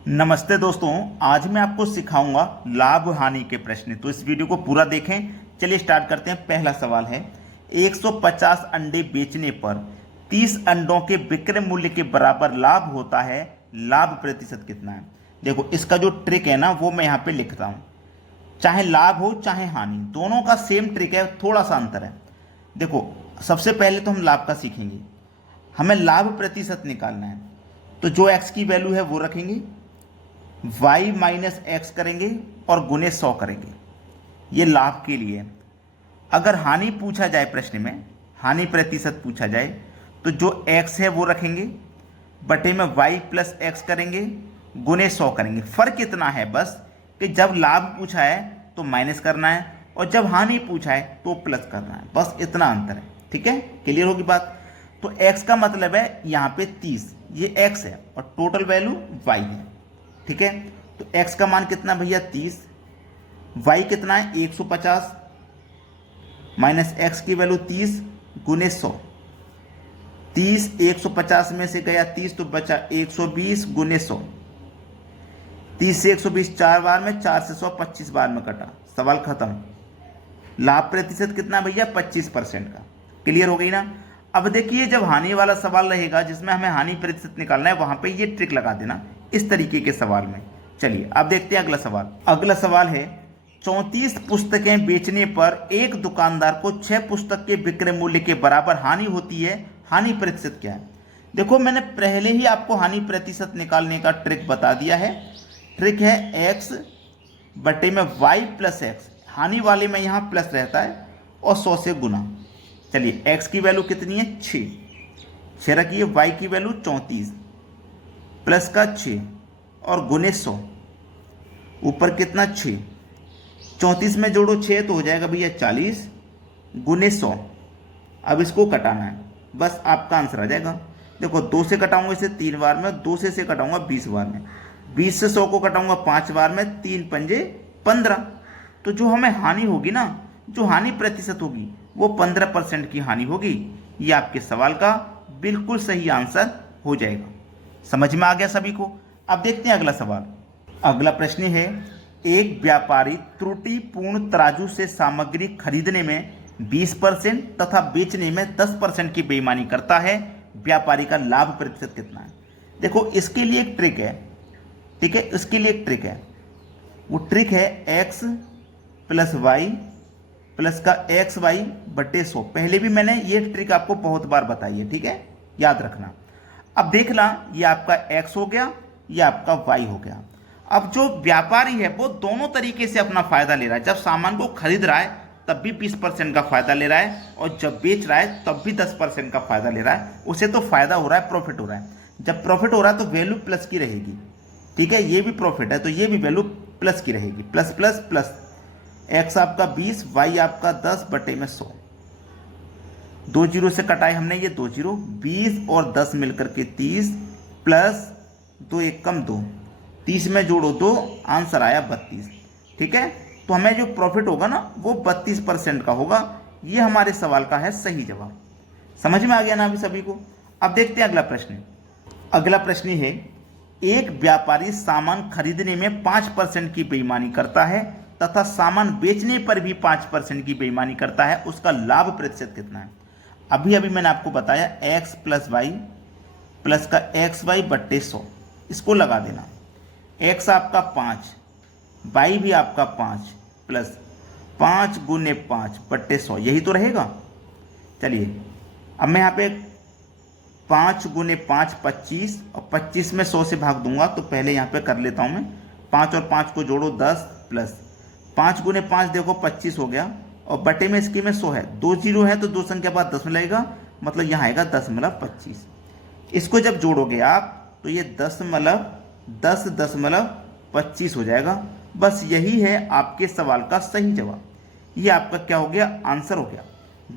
नमस्ते दोस्तों, आज मैं आपको सिखाऊंगा लाभ हानि के प्रश्न। तो इस वीडियो को पूरा देखें। चलिए स्टार्ट करते हैं। पहला सवाल है, 150 अंडे बेचने पर 30 अंडों के विक्रय मूल्य के बराबर लाभ होता है, लाभ प्रतिशत कितना है। देखो, इसका जो ट्रिक है ना वो मैं यहाँ पे लिखता हूँ। चाहे लाभ हो चाहे हानि, दोनों का सेम ट्रिक है, थोड़ा सा अंतर है। देखो, सबसे पहले तो हम लाभ का सीखेंगे। हमें लाभ प्रतिशत निकालना है, तो जो एक्स की वैल्यू है वो रखेंगे, y माइनस एक्स करेंगे और गुने 100 करेंगे। ये लाभ के लिए। अगर हानि पूछा जाए, प्रश्न में हानि प्रतिशत पूछा जाए, तो जो x है वो रखेंगे, बटे में y प्लस एक्स करेंगे, गुने 100 करेंगे। फर्क इतना है बस कि जब लाभ पूछा है तो माइनस करना है और जब हानि पूछा है तो प्लस करना है। बस इतना अंतर है। ठीक है, क्लियर होगी बात। तो x का मतलब है यहाँ पे 30, ये x है और टोटल वैल्यू y है। ठीक है, तो x का मान कितना भैया 30, y कितना है 150, माइनस एक्स की वैल्यू 30 गुने 100। 30 150 में से गया 30 तो बचा 120 गुने 100। 30 से 120 4 बार में, 4 से 100 25 बार में कटा। सवाल खत्म। लाभ प्रतिशत कितना भैया 25% का। क्लियर हो गई ना। अब देखिए, जब हानि वाला सवाल रहेगा जिसमें हमें हानि प्रतिशत निकालना है, वहां पे ये ट्रिक लगा देना इस तरीके के सवाल में। चलिए अब देखते हैं अगला सवाल। अगला सवाल है, 34 पुस्तकें बेचने पर एक दुकानदार को 6 पुस्तक के विक्रय मूल्य के बराबर हानि होती है, हानि प्रतिशत क्या है। देखो, मैंने पहले ही आपको हानि प्रतिशत निकालने का ट्रिक बता दिया है। ट्रिक है x बटे में y प्लस एक्स। हानि वाले में यहाँ प्लस रहता है और 100 से गुना। चलिए, x की वैल्यू कितनी है 6 रखिए, y की वैल्यू 34 प्लस का 6 और गुने 100, ऊपर कितना 6। 34 में जोड़ो 6 तो हो जाएगा भैया 40 गुने 100। अब इसको कटाना है, बस आपका आंसर आ जाएगा। देखो, 2 से कटाऊंगा इसे 3 बार में, 2 से कटाऊंगा 20 बार में, 20 से 100 को कटाऊंगा 5 बार में, 3 पंजे 15। तो जो हमें हानि होगी ना, जो हानि प्रतिशत होगी वो 15% की हानि होगी। ये आपके सवाल का बिल्कुल सही आंसर हो जाएगा। समझ में आ गया सभी को। अब देखते हैं अगला सवाल। अगला प्रश्न है, एक व्यापारी त्रुटिपूर्ण तराजू से सामग्री खरीदने में 20% तथा बेचने में 10% की बेईमानी करता है, व्यापारी का लाभ प्रतिशत कितना है। देखो, इसके लिए एक ट्रिक है। ठीक है, इसके लिए एक ट्रिक है। वो ट्रिक है x प्लस वाई प्लस का एक्स वाई बटे 100। पहले भी मैंने ये ट्रिक आपको बहुत बार बताई है। ठीक है, याद रखना। अब देखना, ये आपका x हो गया, ये आपका y हो गया। अब जो व्यापारी है वो दोनों तरीके से अपना फायदा ले रहा है। जब सामान को खरीद रहा है तब भी 20% का फायदा ले रहा है और जब बेच रहा है तब भी 10% का फायदा ले रहा है। उसे तो फायदा हो रहा है, प्रॉफिट हो रहा है। जब प्रॉफिट हो रहा है तो वैल्यू प्लस की रहेगी। ठीक है, ये भी प्रॉफिट है तो ये भी वैल्यू प्लस की रहेगी। प्लस प्लस प्लस, एक्स आपका 20, वाई आपका 10 बटे में 100। 2 जीरो से कटाए हमने, ये 2 जीरो, 20 और 10 मिलकर के 30 प्लस 2 एक कम 2, 30 में जोड़ो 2, आंसर आया 32। ठीक है, तो हमें जो प्रॉफिट होगा ना वो 32% का होगा। ये हमारे सवाल का है सही जवाब। समझ में आ गया ना अभी सभी को। अब देखते हैं अगला प्रश्न। अगला प्रश्न है, एक व्यापारी सामान खरीदने में 5% की बेईमानी करता है तथा सामान बेचने पर भी 5% की बेईमानी करता है, उसका लाभ प्रतिशत कितना है। अभी अभी मैंने आपको बताया x प्लस वाई प्लस का एक्स वाई बट्टे 100, इसको लगा देना। x आपका 5, वाई भी आपका 5 प्लस 5 गुने 5 बट्टे 100, यही तो रहेगा। चलिए, अब मैं यहाँ पे 5 गुने 5 25 और 25 में 100 से भाग दूंगा, तो पहले यहाँ पे कर लेता हूँ मैं। 5 और 5 को जोड़ो 10 प्लस 5 गुने 5 देखो 25 हो गया और बटे में इसके में 100 है। 2 जीरो है तो 2 संख्या बाद 10 लगेगा, मतलब यहाँ आएगा 10.25। इसको जब जोड़ोगे आप तो ये 10.25 हो जाएगा। बस यही है आपके सवाल का सही जवाब। ये आपका क्या हो गया, आंसर हो गया।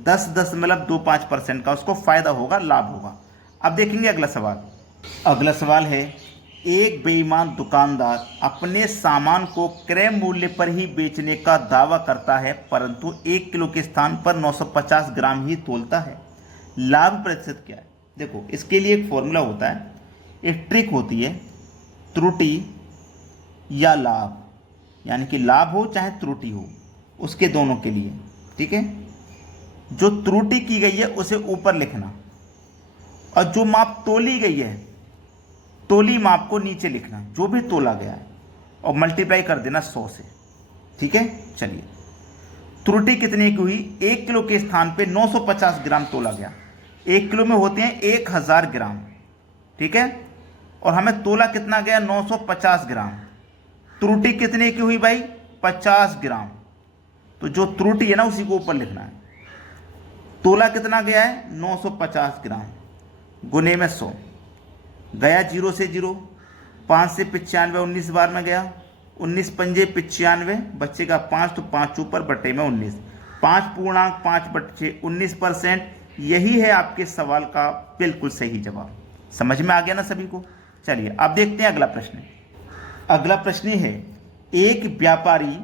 10.25% का उसको फायदा होगा, लाभ होगा। अब देखेंगे अगला सवाल। अगला सवाल है, एक बेईमान दुकानदार अपने सामान को क्रय मूल्य पर ही बेचने का दावा करता है परंतु 1 किलो के स्थान पर 950 ग्राम ही तोलता है, लाभ प्रतिशत क्या है। देखो, इसके लिए एक फॉर्मूला होता है, एक ट्रिक होती है। त्रुटि या लाभ, यानी कि लाभ हो चाहे त्रुटि हो, उसके दोनों के लिए। ठीक है, जो त्रुटि की गई है उसे ऊपर लिखना, और जो माप तोली गई है, तोली माप को नीचे लिखना, जो भी तोला गया है, और मल्टीप्लाई कर देना 100 से। ठीक है, चलिए, त्रुटि कितने की हुई? 1 किलो के स्थान पे 950 ग्राम तोला गया। 1 किलो में होते हैं 1000 ग्राम। ठीक है, और हमें तोला कितना गया? 950 ग्राम। त्रुटि कितने की हुई भाई? 50 ग्राम। तो जो त्रुटि है ना उसी को ऊपर लिखना है। तोला कितना गया है? 950 ग्राम, गुने में 100, गया 0 से 0, 5 से 95, 19 बार में गया, 19 पंजे 95, बच्चेगा 5, तो 5 ऊपर बटे में 19, 5.5/6 19%। यही है आपके सवाल का बिल्कुल सही जवाब। समझ में आ गया ना सभी को? चलिए अब देखते हैं अगला प्रश्न। अगला प्रश्न है, एक व्यापारी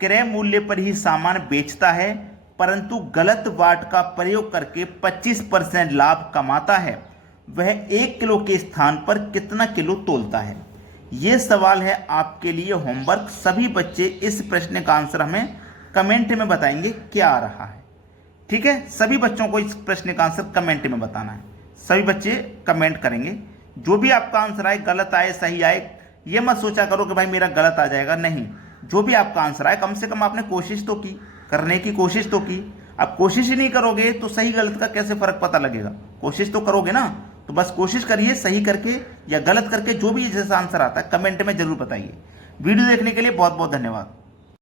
क्रय मूल्य पर ही सामान बेचता है परंतु गलत वाट का प्रयोग करके 25% लाभ कमाता है, वह 1 किलो के स्थान पर कितना किलो तोलता है? यह सवाल है आपके लिए होमवर्क। सभी बच्चे इस प्रश्न का आंसर हमें कमेंट में बताएंगे क्या आ रहा है। ठीक है, सभी बच्चों को इस प्रश्न का आंसर कमेंट में बताना है। सभी बच्चे कमेंट करेंगे, जो भी आपका आंसर आए, गलत आए सही आए, ये मत सोचा करो कि भाई मेरा गलत आ जाएगा, नहीं, जो भी आपका आंसर आए कम से कम आपने कोशिश तो की, करने की कोशिश तो की। अब कोशिश ही नहीं करोगे तो सही गलत का कैसे फर्क पता लगेगा? कोशिश तो करोगे ना, तो बस कोशिश करिए, सही करके या गलत करके जो भी जैसा आंसर आता है कमेंट में जरूर बताइए। वीडियो देखने के लिए बहुत बहुत धन्यवाद।